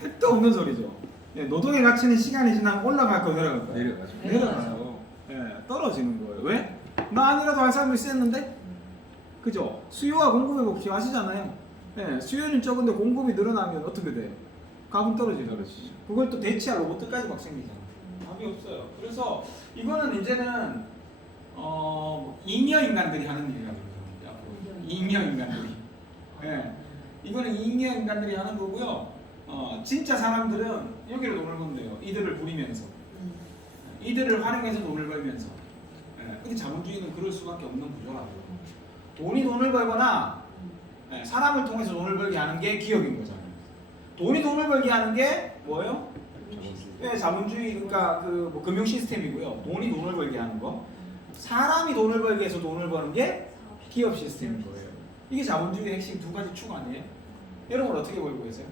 택도 없는 소리죠. 예, 노동의 가치는 시간이 지나면 올라갈 거 내려갈 거예요? 내려가죠. 내려가요. 예, 떨어지는 거예요. 왜? 나 아니라도 할 사람이 셌는데? 그죠? 수요와 공급의 법칙 아시잖아요. 예, 수요는 적은데 공급이 늘어나면 어떻게 돼요? 값은 떨어지죠. 그걸 또 대체할 로봇까지 막 생기잖아요. 답이 없어요. 그래서 이거는 이제는 잉여 인간들이 하는 일이라고 그러죠. 잉여 인간들이. 예, 이거는 잉여 인간들이 하는 거고요. 진짜 사람들은 여기를 돈을 번대요. 이들을 부리면서, 이들을 활용해서 돈을 벌면서. 예, 근데 자본주의는 그럴 수밖에 없는 구조라고요. 돈이 돈을 벌거나 예, 사람을 통해서 돈을 벌게 하는 게 기업인 거잖아요. 돈이 돈을 벌게 하는 게 뭐예요? 예, 자본주의 그러니까 뭐 금융 시스템이고요. 돈이 돈을 벌게 하는 거. 사람이 돈을 벌게 해서 돈을 버는 게 기업 시스템인 거예요. 이게 자본주의의 핵심 두 가지 축 아니에요? 여러분 어떻게 벌고 계세요?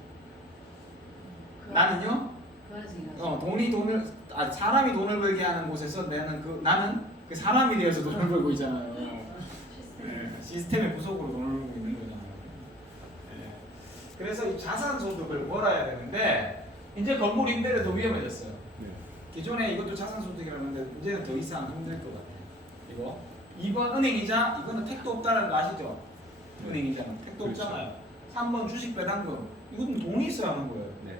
나는요? 사람이 돈을 벌게 하는 곳에서 나는 그 사람이 되어서 돈을 벌고 있잖아요. 네, 시스템의 구속으로 돈을 벌고 있는 거잖아요. 네. 그래서 이 자산 소득을 벌어야 되는데 이제 건물 임대료 더 위험해졌어요. 네. 기존에 이것도 자산 소득이라는데 이제는 더 이상 힘들 것 같아요. 이거 2번 은행이자 이거는 택도 없다는 거 아시죠? 은행이자는 택도 그렇죠. 없잖아요. 3번 주식 배당금 이것도 돈이 있어야 하는 거예요. 네.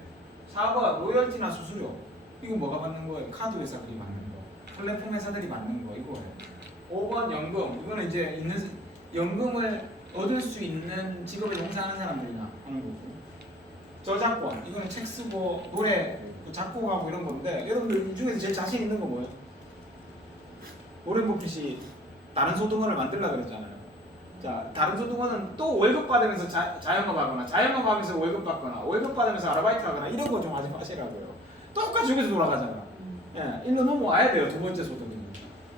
4번 로열티나 수수료 이거 뭐가 받는 거예요? 카드 회사들이 받는 거, 플랫폼 회사들이 받는 거 이거예요. 5번 연금 이거는 이제 연금을 얻을 수 있는 직업에 종사하는 사람들이나 하는 거고. 저작권 이거는 책 쓰고 노래 작곡하고 이런 건데 여러분들 이 중에서 제일 자신 있는 거 뭐예요? 오렌 버핏이 다른 소득원을 만들려고 그랬잖아요. 자, 다른 소득원은 또 월급 받으면서 자영업하거나 자영업하면서 월급 받거나 월급 받으면서 아르바이트 하거나 이런 거 좀 하지 마시라고요. 똑같이 여기서 돌아가잖아. 예, 일로 넘어와야 돼요. 두 번째 소득은.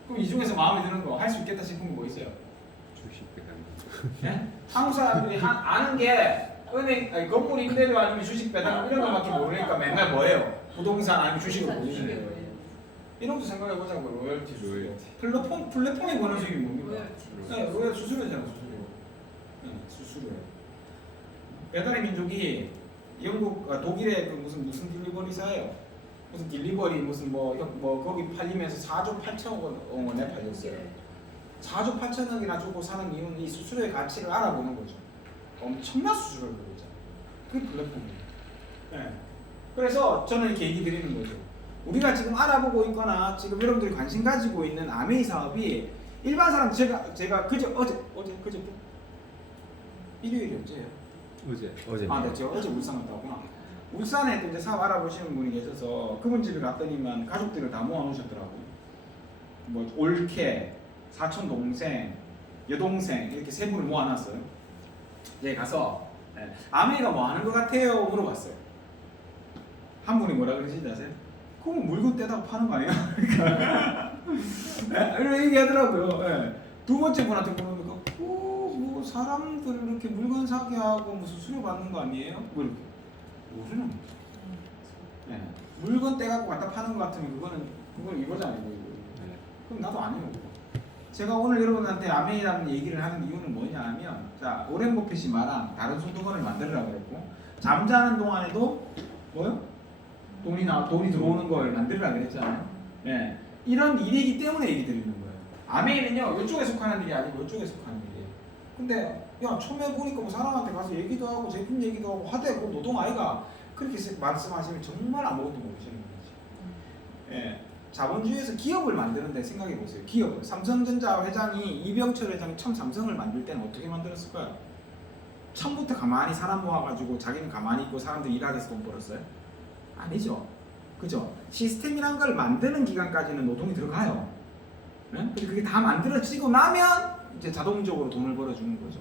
그럼 이 중에서 마음에 드는 거 할 수 있겠다 싶은 거 뭐 있어요? 주식 배당. 예? 한국 사람들이 아는 게 건물 임대료 아니면 주식 배당 이런 거밖에 모르니까 맨날 뭐예요? 부동산 아니면 주식을 보는 거예요. 이런 것도 생각해 보자고요. 로열티 수수료. 플랫폼에 거는 수익이 뭡니까? 네, 로열 수수료잖아, 수수료. 네, 수수료. 배달의 민족이 독일의 그 무슨 딜리버리사예요. 무슨 딜리버리 무슨 뭐 거기 팔리면서 4조 8천억 원에 팔렸어요. 4조 8천억이나 주고 사는 이유는 이 수수료의 가치를 알아보는 거죠. 엄청난 수수료를 보고 있잖아요. 그게 플랫폼이에요. 네. 그래서 저는 이렇게 얘기 드리는 거죠. 우리가 지금 알아보고 있거나 지금 여러분들이 관심 가지고 있는 아메이 사업이 일반 사람 제가 그제 일요일이 언제예요? 어제. 아, 네, 제가 어제 울산 갔다 왔구나. 울산에 또 이제 사업 알아보시는 분이 계셔서 그분 집에 갔더니만 가족들을 다 모아놓으셨더라고요. 뭐 올케, 사촌 동생, 여동생 이렇게 세 분을 모아놨어요. 네, 가서 아메이가 뭐 하는 것 같아요? 물어봤어요. 한 분이 뭐라 그러시는지 아세요? 그럼 물건 떼다가 파는 거 아니에요? 이렇게 얘기하더라고요. 네. 두 번째 분한테 물어보니까 뭐 사람들 이렇게 물건 사게 하고 무슨 수료 받는 거 아니에요? 뭐 이렇게 모르는 거죠. 네. 물건 떼갖고 갖다 파는 거 같으면 그건 이거잖아요. 이거. 네. 그럼 나도 아니에요. 제가 오늘 여러분한테 아메이라는 얘기를 하는 이유는 뭐냐 하면 자 오렌 버핏이 말한 다른 소득원을 만들으라고 그랬고 잠자는 동안에도 뭐요? 돈이 들어오는 걸 만들으라고 그랬잖아요. 네. 이런 일이기 때문에 얘기 드리는 거예요. 아메이는요 이쪽에 속하는 일이 아니고 이쪽에 속하는 일이에요. 근데 야 처음에 보니까 뭐 사람한테 가서 얘기도 하고 제품 얘기도 하고 하되 그 노동 아이가 그렇게 말씀하시면 정말 아무것도 모르시는 거지. 예. 자본주의에서 기업을 만드는데 생각해 보세요. 기업을 삼성전자 회장이 이병철 회장이 처음 삼성을 만들 때는 어떻게 만들었을까요? 처음부터 가만히 사람 모아가지고 자기는 가만히 있고 사람들 일하게 해서 돈 벌었어요? 아니죠. 그죠? 시스템이란 걸 만드는 기간까지는 노동이 들어가요. 네? 근데 그게 다 만들어지고 나면 이제 자동적으로 돈을 벌어주는 거죠.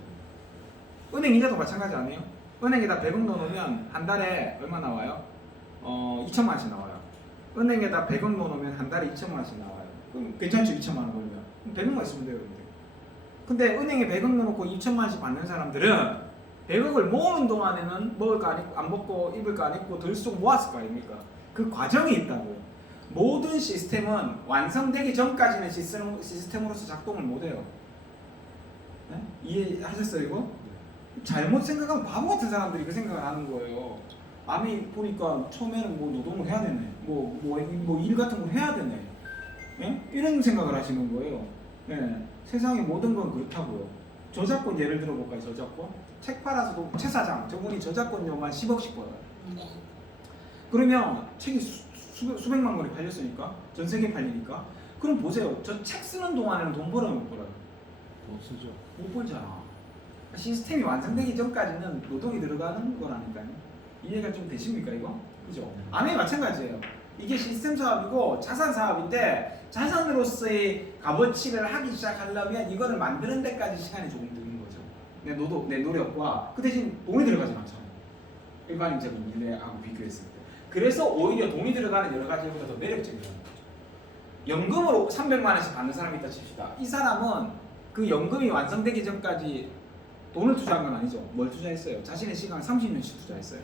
은행 이자도 마찬가지 아니에요? 은행에다 100억 넣어놓으면 한 달에 얼마 나와요? 2천만 원씩 나와요. 은행에다 100억 넣어놓으면 한 달에 2천만 원씩 나와요. 그럼 괜찮죠? 2천만 원 벌면. 그럼 100억만 있으면 돼요. 근데 은행에 100억 넣어놓고 2천만 원씩 받는 사람들은 100억을 모으는 동안에는 먹을 거 안 입고, 안 먹고 입을 거 안 입고 들쑥 모았을 거 아닙니까? 그 과정이 있다고요. 모든 시스템은 완성되기 전까지는 시스템으로서 작동을 못해요. 네? 이해하셨어요 이거? 잘못 생각하면 바보 같은 사람들이 그 생각을 하는 거예요. 아미 보니까 처음에는 뭐 노동을 해야 되네, 뭐 일 같은 걸 해야 되네, 예? 이런 생각을 하시는 거예요. 예. 세상의 모든 건 그렇다고요. 저작권 예를 들어볼까요? 저작권? 책 팔아서도 최 사장 저분이 저작권료만 10억씩 벌어요. 그러면 책이 수백만 권이 팔렸으니까 전 세계에 팔리니까 그럼 보세요. 저 책 쓰는 동안에는 돈 벌어요, 못 벌어요? 돈 쓰죠. 못 벌잖아. 시스템이 완성되기 전까지는 노동이 들어가는 거라니까요. 이해가 좀 되십니까 이거? 그죠? 암에 마찬가지예요. 이게 시스템 사업이고 자산 사업인데 자산으로서의 값어치를 하기 시작하려면 이거를 만드는 데까지 시간이 조금 드는 거죠. 내 노력과 그 대신 돈이 들어가지 않잖아요. 일반적인 일하고 비교했을 때. 그래서 오히려 돈이 들어가는 여러 가지보다 더 매력적인 거죠. 연금으로 300만 원씩 받는 사람이 있다 칩시다. 이 사람은 그 연금이 완성되기 전까지 돈을 투자한 건 아니죠. 뭘 투자했어요? 자신의 시간을 30년씩 투자했어요.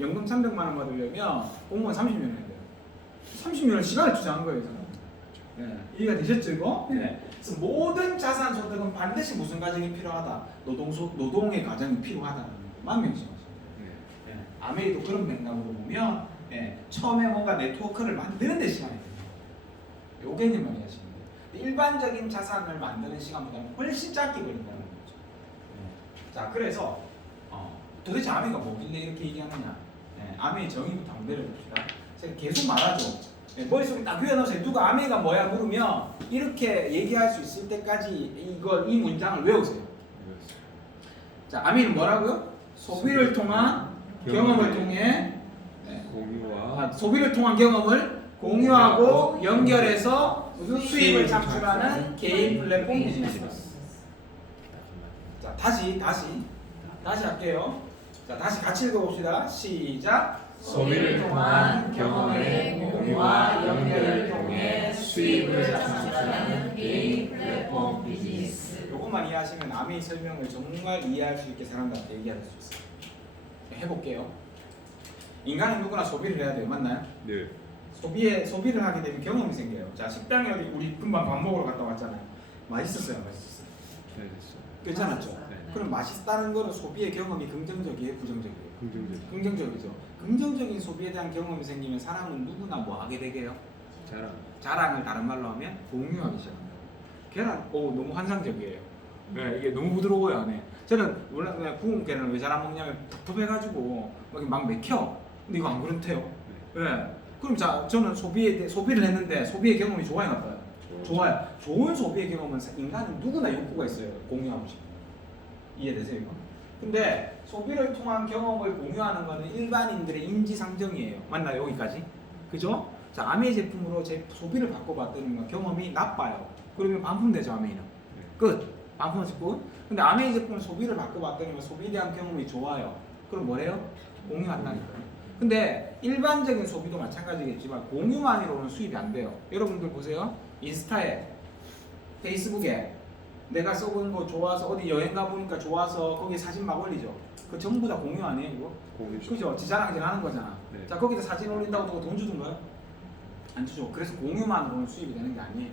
연금 300만 원 받으려면 공무원 30년 해야 돼요. 30년을 시간을 투자한 거예요, 저는. 네. 이해가 되셨죠, 이거? 네. 그래서 모든 자산 소득은 반드시 무슨 과정이 필요하다? 노동의 과정이 필요하다는 거. 만명심하죠. 네. 아메이도 그런 맥락으로 보면 처음에 뭔가 네트워크를 만드는 데 시간이 돼요. 요 개념만 이해하시면 돼요. 일반적인 자산을 만드는 시간보다는 훨씬 짧게 걸린다는 거죠. 자, 그래서 도대체 아메이가 뭐길래 이렇게 얘기하느냐? 아메이 정의부터 한번 내려봅시다. 제가 계속 말하죠. 머릿속에 딱 외워놓으세요. 누가 아메이가 뭐야 물으면 이렇게 얘기할 수 있을 때까지 이 문장을 외우세요. 자, 아메이는 뭐라고요? 소비를 통한 경험을 통해 공유와 소비를 통한 경험을 공유하고 연결해서 수익을 창출하는 개인 플랫폼 비즈니스입니다. 자, 다시 할게요. 자, 다시 같이 읽어봅시다. 시작. 소비를 통한 경험의 공유와 연결을 통해 수익을 창출하는 개인 플랫폼 비즈니스. 요것만 이해하시면 아메이 설명을 정말 이해할 수 있게 사람들한테 얘기할 수 있어요. 해볼게요. 인간은 누구나 소비를 해야 돼요. 맞나요? 네. 소비를 하게 되면 경험이 생겨요. 자, 식당에 우리 금방 밥 먹으러 갔다 왔잖아요. 맛있었어요, 맛있었어요. 네, 됐어요. 괜찮았죠? 네. 그럼 맛있다는 거는 소비의 경험이 긍정적이에요, 부정적이에요? 긍정적. 긍정적이죠. 긍정적인 소비에 대한 경험이 생기면 사람은 누구나 뭐 하게 되게요? 자랑. 자랑을 다른 말로 하면 공유하기 시작합니다. 계란, 너무 환상적이에요. 네, 이게 너무 부드러워요, 안에. 저는 원래 구운 계란을 왜 잘 안 먹냐면 텁텁해가지고 막 맥혀. 근데 이거 안 그렇대요. 네. 그럼 자, 저는 소비를 했는데 소비의 경험이 좋아요, 나빠요? 좋아요. 좋은 소비의 경험은 인간은 누구나 욕구가 있어요. 공유하고 싶은. 이해되세요, 이거? 근데 소비를 통한 경험을 공유하는 거는 일반인들의 인지상정이에요. 맞나요? 여기까지? 그죠? 자, 아메이 제품으로 제 소비를 바꿔봤더니 경험이 나빠요. 그러면 반품되죠, 아메이는. 끝. 반품은 끝. 근데 아메이 제품 소비를 바꿔봤더니 소비에 대한 경험이 좋아요. 그럼 뭐래요? 공유한다니까요. 근데 일반적인 소비도 마찬가지겠지만 공유만으로는 수입이 안 돼요. 여러분들 보세요. 인스타에, 페이스북에 내가 써본 거 좋아서 어디 여행 가보니까 좋아서 거기 사진 막 올리죠. 그 전부 다 공유 아니에요, 이거? 공유죠. 그죠? 지 자랑질 하는 거잖아. 네. 자, 거기다 사진 올린다고 누가 돈 주던가요? 안 주죠. 그래서 공유만으로는 수입이 되는 게 아니에요.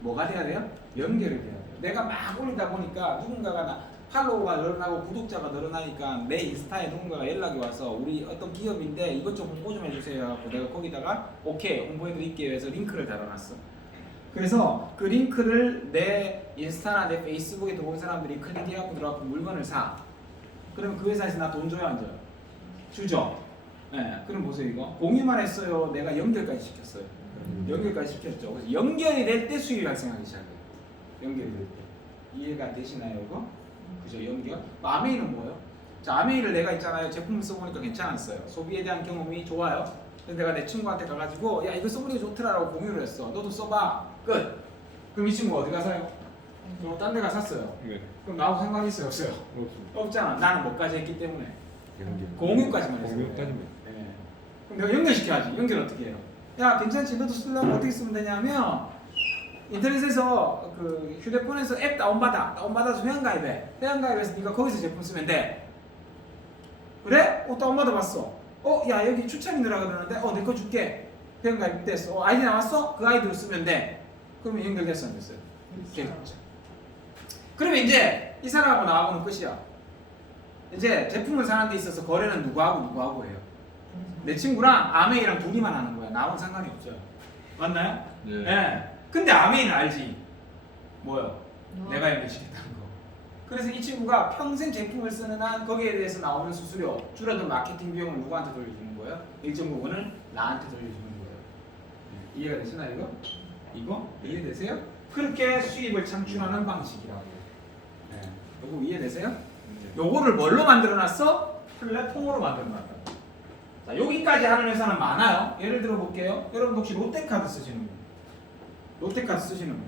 뭐가 돼야 돼요? 연결이 돼야 돼요. 내가 막 올리다 보니까 누군가가 팔로워가 늘어나고 구독자가 늘어나니까 내 인스타에 누군가가 연락이 와서 우리 어떤 기업인데 이것 좀 홍보 좀 해주세요 하고 내가 거기다가 오케이 홍보해드릴게요 해서 링크를 달아놨어. 그래서 그 링크를 내 인스타나 내 페이스북에 들어온 사람들이 클릭해갖고 들어가고 물건을 사. 그럼 그 회사에서 나 돈 줘요, 안 줘요? 주죠. 네, 그럼 보세요, 이거 공유만 했어요. 내가 연결까지 시켰어요. 연결까지 시켰죠. 그래서 연결이 될 때 수익이 발생하기 시작해요. 연결이 될 때. 이해가 되시나요, 이거? 그죠, 연결. 아메이는 뭐예요? 자, 아메이를 내가 있잖아요. 제품을 써보니까 괜찮았어요. 소비에 대한 경험이 좋아요. 그래서 내가 내 친구한테 가가지고 야, 이거 써보니까 좋더라라고 공유를 했어. 너도 써봐. 끝. 그럼 이 친구가 어디 가서요? 딴 데 가서 샀어요. 네. 그럼 나하고 상관이 있어요, 없어요? 없습니다. 없잖아. 나는 뭐까지 했기 때문에. 연결. 공유까지만 했어요. 공유까지만. 네. 그럼 내가 연결시켜야지. 연결 어떻게 해요? 야, 괜찮지? 너도 쓰려면 어떻게 쓰면 되냐면 인터넷에서 그 휴대폰에서 앱 다운받아서 회원가입해. 회원가입해서 네가 거기서 제품 쓰면 돼. 그래? 다운받아봤어. 야, 여기 추천이더라 그러는데 내 거 줄게. 회원가입 됐어. 아이디 나왔어? 그 아이디로 쓰면 돼. 그러면 연결됐어, 안 됐어요? 됐죠. 그러면 이제 이 사람하고 나하고는 끝이야. 이제 제품을 사는 데 있어서 거래는 누구하고 해요? 내 친구랑 아메이랑 둘이만 하는 거야. 나하고는 상관이 없죠. 맞나요? 네. 예. 근데 아메이는 알지. 뭐요? 내가 연결시켰다는 거. 그래서 이 친구가 평생 제품을 쓰는 한 거기에 대해서 나오는 수수료, 줄어든 마케팅 비용을 누구한테 돌려주는 거예요? 일정 부분을 나한테 돌려주는 거예요. 이해가 되시나요, 이거? 이해되세요? 그렇게 수입을 창출하는 방식이라고. 네. 요거 이해되세요? 요거를 뭘로 만들어놨어? 플랫폼으로 만들어놨다. 자, 여기까지 하는 회사는 많아요. 예를 들어 볼게요. 여러분 혹시 롯데카드 쓰시는 분? 롯데카드 쓰시는 분?